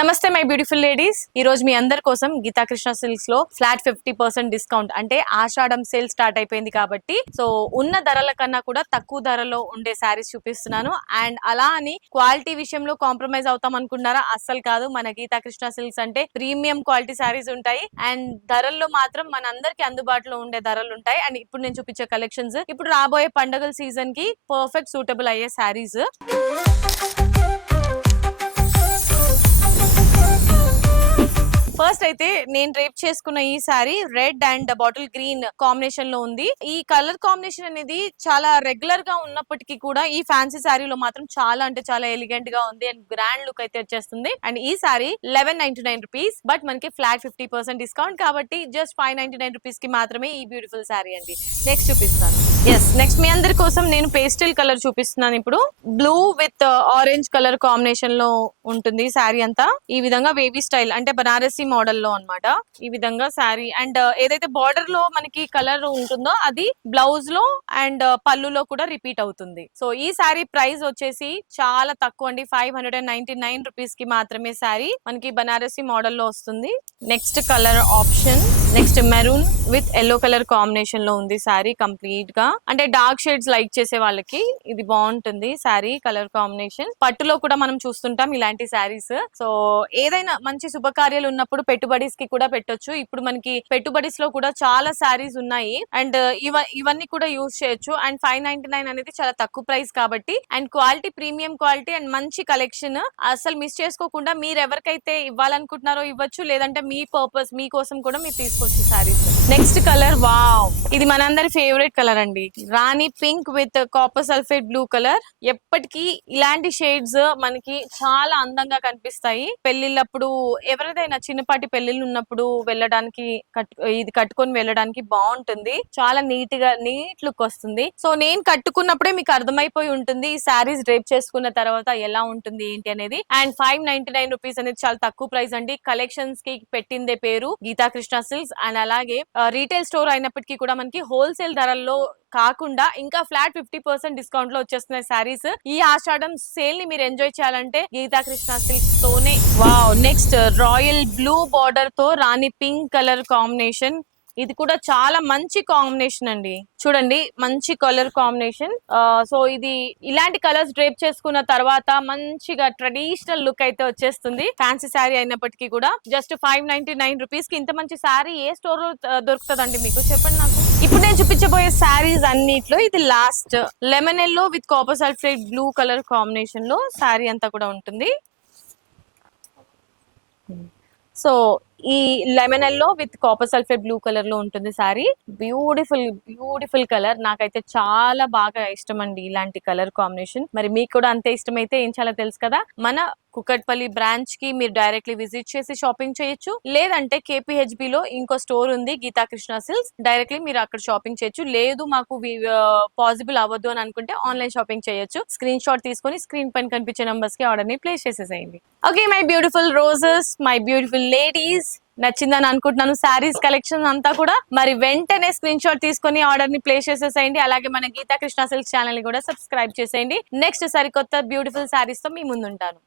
నమస్తే my beautiful ladies. ఈ రోజు మీ అందరి కోసం గీతా కృష్ణ సిల్క్స్ లో ఫ్లాట్ 50% డిస్కౌంట్ అంటే ఆషాఢం సేల్ స్టార్ట్ అయిపోయింది కాబట్టి సో ఉన్న ధరల కన్నా కూడా తక్కువ ధరలో ఉండే శారీస్ చూపిస్తున్నాను. అండ్ అలా అని క్వాలిటీ విషయంలో కాంప్రమైజ్ అవుతాం అనుకున్నారా? అస్సలు కాదు. మన గీతా కృష్ణ సిల్క్స్ అంటే ప్రీమియం క్వాలిటీ శారీస్ ఉంటాయి అండ్ ధరల్లో మాత్రం మన అందరికి అందుబాటులో ఉండే ధరలు ఉంటాయి. అండ్ ఇప్పుడు నేను చూపించే కలెక్షన్స్ ఇప్పుడు రాబోయే పండుగల సీజన్ కి పర్ఫెక్ట్ సూటబుల్ అయ్యే శారీస్. ఫస్ట్ అయితే నేను డ్రేప్ చేసుకున్న ఈ sorry red and bottle green combination లో ఉంది. ఈ కలర్ కాంబినేషన్ అనేది చాలా రెగ్యులర్ గా ఉన్నప్పటికీ కూడా ఈ ఫ్యాన్సీ శారీలో మాత్రం చాలా అంటే చాలా ఎలిగెంట్ గా ఉంది అండ్ గ్రాండ్ లుక్ అయితే వచ్చేస్తుంది. అండ్ ఈ సారీ 1199 రూపీస్, బట్ మనకి ఫ్లాట్ 50% డిస్కౌంట్ కాబట్టి జస్ట్ 599 రూపీస్ కి మాత్రమే ఈ బ్యూటిఫుల్ సారీ అండి. నెక్స్ట్ చూపిస్తాను. నెక్స్ట్ మీ అందరి కోసం నేను పేస్టల్ కలర్ చూపిస్తున్నాను. ఇప్పుడు blue with orange colour combination లో ఉంటుంది శారీ అంతా. ఈ విధంగా వేవీ స్టైల్ అంటే బనారసి మోడల్ లో అన్నమాట. ఈ విధంగా శారీ అండ్ ఏదైతే బార్డర్ లో మనకి కలర్ ఉంటుందో అది బ్లౌజ్ లో అండ్ పళ్ళులో కూడా రిపీట్ అవుతుంది. సో ఈ శారీ ప్రైస్ వచ్చేసి చాలా తక్కువ అండి. 599 రూపీస్ కి మాత్రమే శారీ మనకి బనారసి మోడల్ లో వస్తుంది. Next colour option next maroon with yellow colour combination లో ఉంది శారీ కంప్లీట్ గా. అంటే డార్క్ షేడ్స్ లైక్ చేసే వాళ్ళకి ఇది బాగుంటుంది శారీ కలర్ కాంబినేషన్. పట్టులో కూడా మనం చూస్తుంటాం ఇలాంటి శారీస్. సో ఏదైనా మంచి శుభకార్యాలు ఉన్నప్పుడు పెట్టుబడిస్ కి కూడా పెట్టొచ్చు. ఇప్పుడు మనకి పెట్టుబడిస్ లో కూడా చాలా శారీస్ ఉన్నాయి అండ్ ఇవన్నీ కూడా యూజ్ చేయొచ్చు. అండ్ 599 అనేది చాలా తక్కువ ప్రైస్ కాబట్టి and quality premium quality and మంచి కలెక్షన్ అసలు మిస్ చేసుకోకుండా మీరు ఎవరికైతే ఇవ్వాలనుకుంటున్నారో ఇవ్వచ్చు, లేదంటే మీ పర్పస్ మీ కోసం కూడా మీరు తీసుకోవచ్చు శారీస్. నెక్స్ట్ కలర్ వావ్, ఇది మనందరి ఫేవరెట్ కలర్ అండి. Rani pink with copper sulphate blue colour. ఎప్పటికీ ఇలాంటి షేడ్స్ మనకి చాలా అందంగా కనిపిస్తాయి. పెళ్లిళ్ళప్పుడు ఎవరిదైనా చిన్నపాటి పెళ్లిళ్ళు ఉన్నప్పుడు వెళ్ళడానికి ఇది కట్టుకొని వెళ్ళడానికి బాగుంటుంది. చాలా నీట్ లుక్ వస్తుంది. సో నేను కట్టుకున్నప్పుడే మీకు అర్థమైపోయి ఉంటుంది ఈ శారీస్ డ్రేప్ చేసుకున్న తర్వాత ఎలా ఉంటుంది ఏంటి అనేది. అండ్ 599 రూపీస్ అనేది చాలా తక్కువ ప్రైస్ అండి. కలెక్షన్స్ కి పెట్టిందే పేరు గీతా కృష్ణ సిల్క్స్. అండ్ అలాగే రీటైల్ స్టోర్ అయినప్పటికీ కూడా మనకి హోల్సేల్ ధరల్లో కాకుండా ఇంకా ఫ్లాట్ 50% డిస్కౌంట్ లో వచ్చేస్తున్నాయి శారీస్. ఈ ఆషాఢం సేల్ ని మీరు ఎంజాయ్ చేయాలంటే గీతా కృష్ణ సిల్క్స్ తోనే. Wow, next royal blue border తో రాణి పింక్ కలర్ కాంబినేషన్. ఇది కూడా చాలా మంచి కాంబినేషన్ అండి. చూడండి మంచి కలర్ కాంబినేషన్. సో ఇది ఇలాంటి కలర్స్ డ్రేప్ చేసుకున్న తర్వాత మంచిగా ట్రెడిషనల్ లుక్ అయితే వచ్చేస్తుంది. ఫ్యాన్సీ శారీ అయినప్పటికీ కూడా జస్ట్ 599 రూపీస్ కి ఇంత మంచి శారీ ఏ స్టోర్ లో దొరుకుతుందండి మీకు? చెప్పండి నాకు. ఇప్పుడు నేను చూపించబోయే శారీస్ అన్నిట్లో ఇది last. Lemon yellow with copper sulphate blue colour combination లో శారీ అంతా కూడా ఉంటుంది. సో ఈ lemon yellow with copper sulphate blue colour లో ఉంటుంది సారీ. Beautiful colour. నాకైతే చాలా బాగా ఇష్టం అండి ఇలాంటి కలర్ కాంబినేషన్. మరి మీకు కూడా అంతే ఇష్టమైతే ఏం చాలా తెలుసు కదా. మన కుకట్పల్లి బ్రాంచ్ కి మీరు డైరెక్ట్లీ విజిట్ చేసి షాపింగ్ చేయొచ్చు, లేదంటే KPHB లో ఇంకో స్టోర్ ఉంది గీతా కృష్ణ సిల్క్స్, డైరెక్ట్లీ మీరు అక్కడ షాపింగ్ చేయొచ్చు. లేదు మాకు పాసిబుల్ అవ్వదు అని అనుకుంటే ఆన్లైన్ షాపింగ్ చేయొచ్చు. స్క్రీన్ షాట్ తీసుకొని స్క్రీన్ పైన కనిపించే నంబర్స్ కి ఆర్డర్ ని ప్లేస్ చేసేసేయండి. Okay my beautiful roses, my beautiful ladies, నచ్చిందని అనుకుంటున్నాను శారీస్ కలెక్షన్ అంతా కూడా. మరి వెంటనే స్క్రీన్ షాట్ తీసుకొని ఆర్డర్ ని ప్లేస్ చేసేసేయండి. అలాగే మన గీతా కృష్ణ సిల్క్స్ ఛానల్ ని కూడా సబ్స్క్రైబ్ చేసేయండి. నెక్స్ట్ సరికొత్త బ్యూటిఫుల్ శారీస్ తో మీ ముందుంటాను.